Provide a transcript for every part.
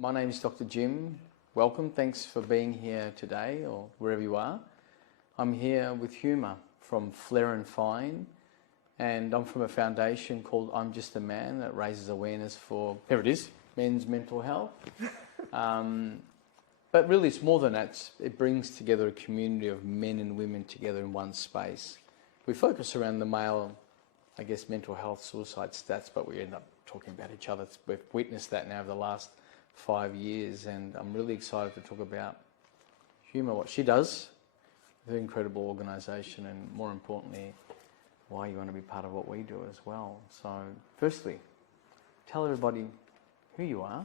My name is Dr. Jim. Welcome. Thanks for being here today or wherever you are. I'm here with Huma from Flair and Fine, and I'm from a foundation called I'm Just a Man that raises awareness for, here it is, men's mental health. But really it's more than that. It brings together a community of men and women together in one space. We focus around the male, I guess, mental health, suicide stats, but we end up talking about each other. We've witnessed that now over the last 5 years, and I'm really excited to talk about Huma, what she does, her incredible organisation, and more importantly, why you want to be part of what we do as well. So, firstly, tell everybody who you are,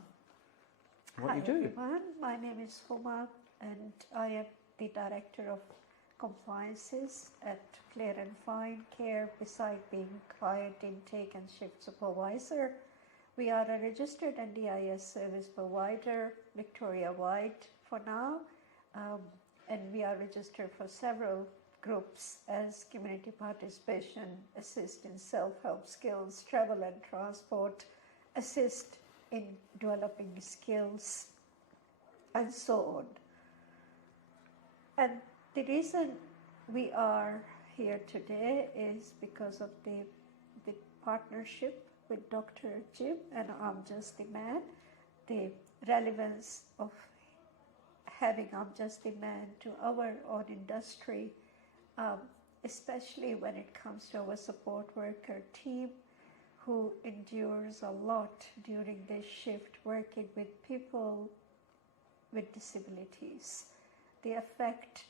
what you do. Hi everyone, my name is Huma, and I am the Director of Compliances at Flair and Fine Care, beside being client intake and shift supervisor. We are a registered NDIS service provider, Victoria-wide for now, and we are registered for several groups as community participation, assist in self-help skills, travel and transport, assist in developing skills, and so on. And the reason we are here today is because of the partnership with Dr. Jim and I'm Just the Man, the relevance of having I'm Just the Man to our own industry, especially when it comes to our support worker team, who endures a lot during this shift working with people with disabilities. The effect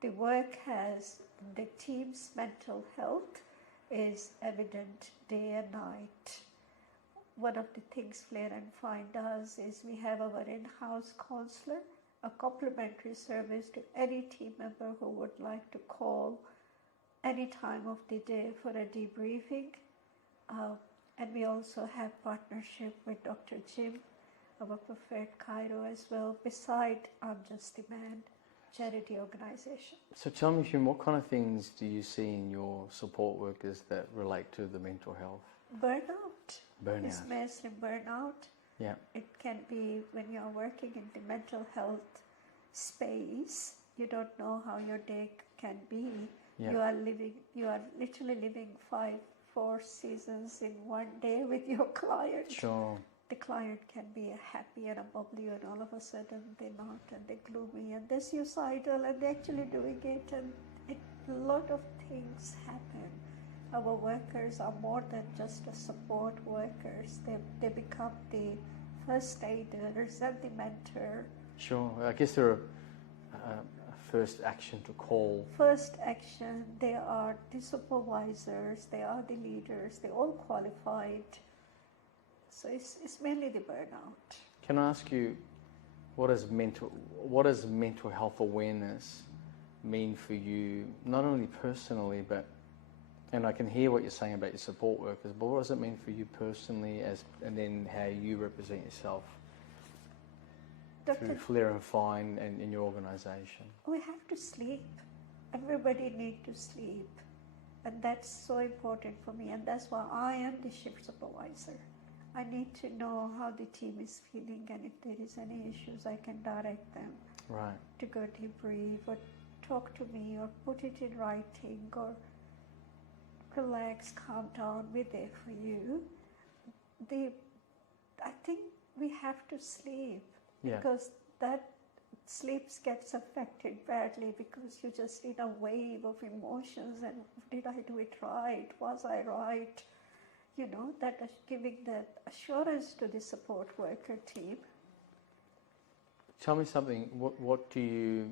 the work has on the team's mental health is evident day and night. One of the things Flair and Fine does is we have our in-house counselor, a complimentary service to any team member who would like to call any time of the day for a debriefing. And we also have partnership with Dr. Jim, our preferred Cairo as well, beside I'm Just the Man charity organization. So tell me, Huma, what kind of things do you see in your support workers that relate to the mental health? Burnout. Burnout. It's mostly burnout. Yeah. It can be when you're working in the mental health space, you don't know how your day can be. Yeah. You are literally living 4 seasons in one day with your client. Sure. The client can be happy and a bubbly, and all of a sudden they're not, and they're gloomy, and they're suicidal, and they're actually doing it, and a lot of things happen. Our workers are more than just a support workers. They become the first aiders and the mentor. Sure. I guess they're a first action to call. First action, they are the supervisors, they are the leaders, they're all qualified. So it's mainly the burnout. Can I ask you, what does mental health awareness mean for you, not only personally, but, and I can hear what you're saying about your support workers, but what does it mean for you personally, and then how you represent yourself through Flair and Fine and in your organisation? We have to sleep. Everybody needs to sleep. And that's so important for me, and that's why I am the shift supervisor. I need to know how the team is feeling, and if there is any issues, I can direct them to go debrief or talk to me or put it in writing or relax, calm down, we're there for you. I think we have to sleep because that sleep gets affected badly because you're just in a wave of emotions and did I do it right? Was I right? You know, that giving that assurance to the support worker team. Tell me something, what do you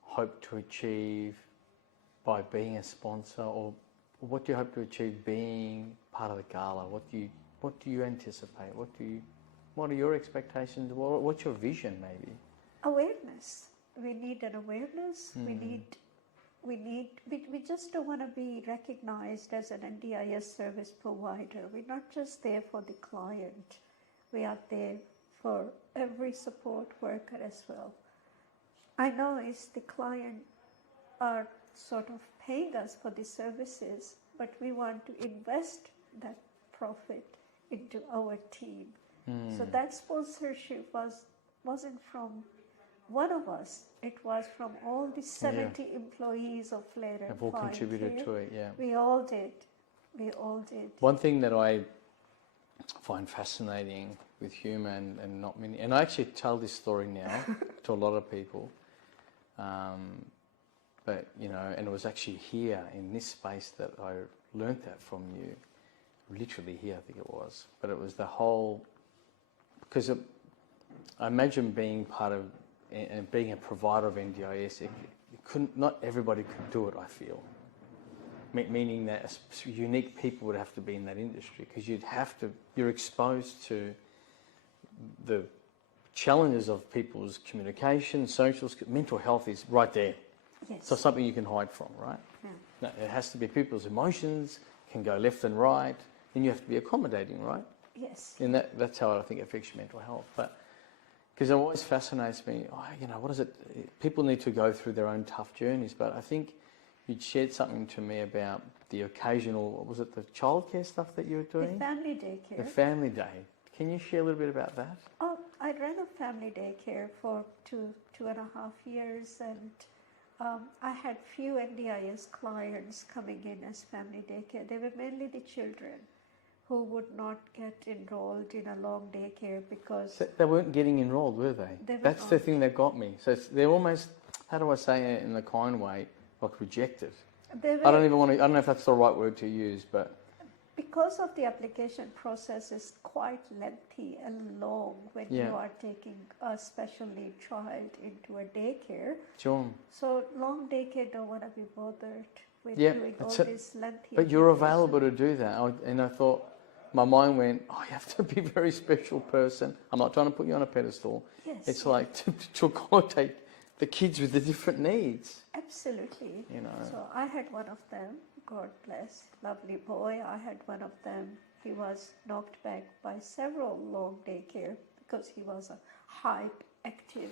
hope to achieve by being a sponsor, or what do you hope to achieve being part of the gala? What do you anticipate? What are your expectations? What's your vision maybe? Awareness. We need an awareness. We just don't want to be recognized as an NDIS service provider. We're not just there for the client. We are there for every support worker as well. I know it's the client are sort of paying us for the services, but we want to invest that profit into our team So that sponsorship wasn't from one of us. It was from all the 70 employees of Flair and Have all Fine contributed Care. to it, yeah. We all did. We all did. One thing that I find fascinating with Huma and not many, and I actually tell this story now to a lot of people, but you know, and it was actually here in this space that I learnt that from you, literally here I think it was, but it was the whole, because I imagine being part of and being a provider of NDIS, not everybody could do it, I feel. Meaning that unique people would have to be in that industry, because you're exposed to the challenges of people's communication, social, mental health is right there. Yes. So something you can hide from, right? Yeah. No, it has to be people's emotions can go left and right, and you have to be accommodating, right? Yes. And that's how I think it affects your mental health. But because it always fascinates me, what is it? People need to go through their own tough journeys, but I think you'd shared something to me about the occasional, what was it, the childcare stuff that you were doing? The family daycare. The family day. Can you share a little bit about that? Oh, I ran a family daycare for two and a half years, and I had few NDIS clients coming in as family daycare. They were mainly the children who would not get enrolled in a long daycare because... So they weren't getting enrolled, were they? That's the thing that got me. So they're almost, how do I say it in the kind way, like rejected. I don't know if that's the right word to use, but... Because of the application process is quite lengthy and long when you are taking a special need child into a daycare. Sure. So long daycare don't want to be bothered with doing all this lengthy... But you're available to do that. And I thought, my mind went, you have to be a very special person. I'm not trying to put you on a pedestal. Yes. It's like to accommodate the kids with the different needs. Absolutely. You know. So I had one of them, God bless, lovely boy. I had one of them. He was knocked back by several long daycare because he was a hype, active,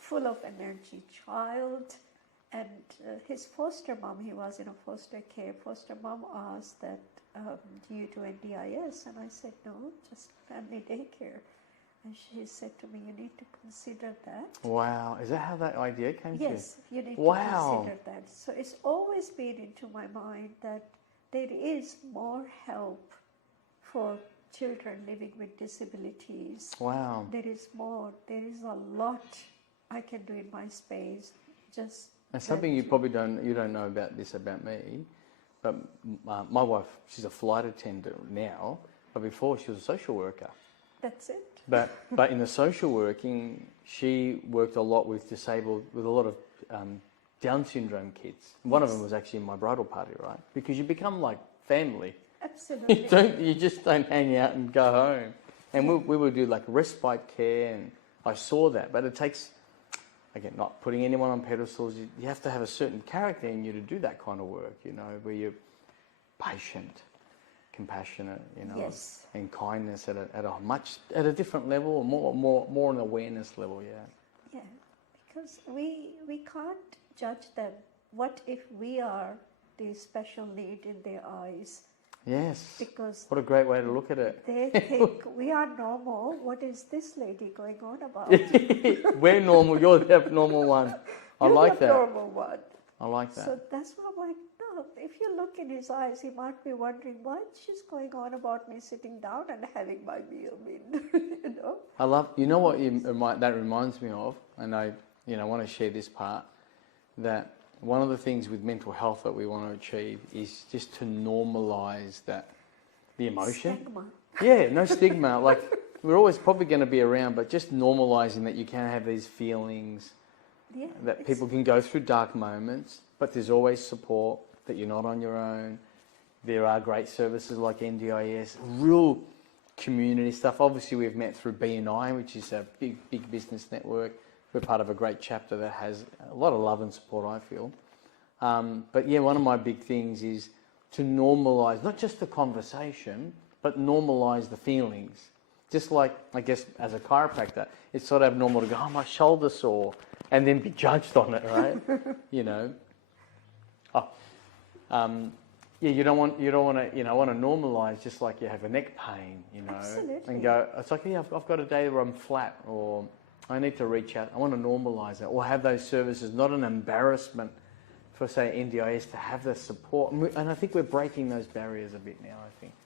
full of energy child. And his foster mom, he was in a foster care. Foster mom asked that, do you do NDIS? And I said, no, just family daycare. And she said to me, you need to consider that. Wow. Is that how that idea came to you? Yes, you need to consider that. So it's always been into my mind that there is more help for children living with disabilities. Wow. There is more. There is a lot I can do in my space. And something you probably don't know about me, but my wife, she's a flight attendant now, but before she was a social worker. That's it. But in the social working, she worked a lot with a lot of Down syndrome kids. One of them was actually in my bridal party, right? Because you become like family. Absolutely. You just don't hang out and go home. And we would do like respite care, and I saw that. But it takes, again, not putting anyone on pedestals, you have to have a certain character in you to do that kind of work, where you're patient, compassionate, yes. and kindness at a different level, or more an awareness level, Yeah, because we can't judge them. What if we are the special need in their eyes? Yes. Because what a great way to look at it. They think we are normal. What is this lady going on about? We're normal. You're the abnormal one. I like that. You're the normal one. I like that. So that's why I'm like, no, if you look in his eyes, he might be wondering, what she's going on about me sitting down and having my meal, I love, what that reminds me of, and I want to share this part, that one of the things with mental health that we want to achieve is just to normalise the emotion. Stigma. Yeah, no stigma. Like, we're always probably going to be around, but just normalising that you can have these feelings, that people can go through dark moments, but there's always support, that you're not on your own. There are great services like NDIS, real community stuff. Obviously, we've met through BNI, which is a big business network. We're part of a great chapter that has a lot of love and support, I feel. But yeah, one of my big things is to normalise, not just the conversation, but normalise the feelings. Just like, I guess, as a chiropractor, it's sort of abnormal to go, my shoulder's sore, and then be judged on it, right? Yeah, you don't want to, want to normalise just like you have a neck pain, Absolutely. and go. It's like, yeah, I've got a day where I'm flat, or I need to reach out. I want to normalise it, or have those services, not an embarrassment for, say, NDIS to have the support. And I think we're breaking those barriers a bit now.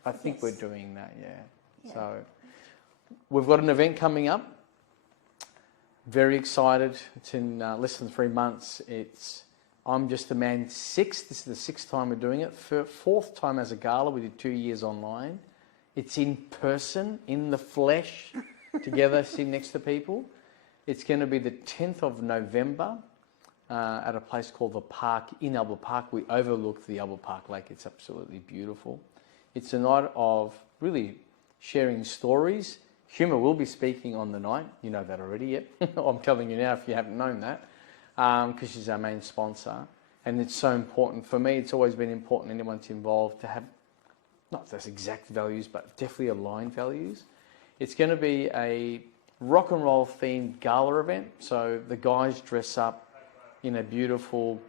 I think Yes. we're doing that. Yeah. Yeah. So we've got an event coming up. Very excited. It's in less than 3 months. I'm Just the Man 6. This is the 6th time we're doing it. 4th time as a gala. We did 2 years online. It's in person, in the flesh, together, sitting next to people. It's going to be the 10th of November at a place called The Park in Albert Park. We overlook the Albert Park Lake. It's absolutely beautiful. It's a night of really sharing stories. Huma will be speaking on the night. You know that already, yet. I'm telling you now if you haven't known that, because she's our main sponsor. And it's so important. For me, it's always been important, anyone's involved, to have not just exact values, but definitely aligned values. It's going to be a rock and roll themed gala event. So the guys dress up in a beautiful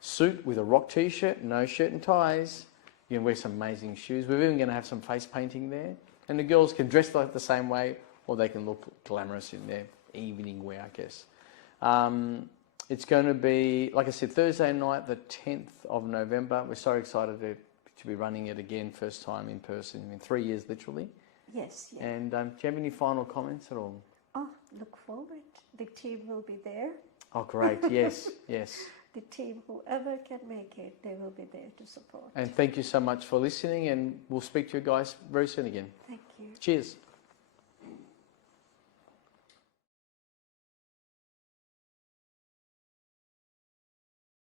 suit with a rock t-shirt, no shirt and ties. You can wear some amazing shoes. We're even going to have some face painting there. And the girls can dress like the same way, or they can look glamorous in their evening wear, I guess. It's going to be, like I said, Thursday night, the 10th of November. We're so excited to be running it again, first time in person in 3 years, literally. Yes. Yeah. And do you have any final comments at all? Oh, look forward. The team will be there. Oh, great. Yes, yes. The team, whoever can make it, they will be there to support. And thank you so much for listening, and we'll speak to you guys very soon again. Thank you. Cheers.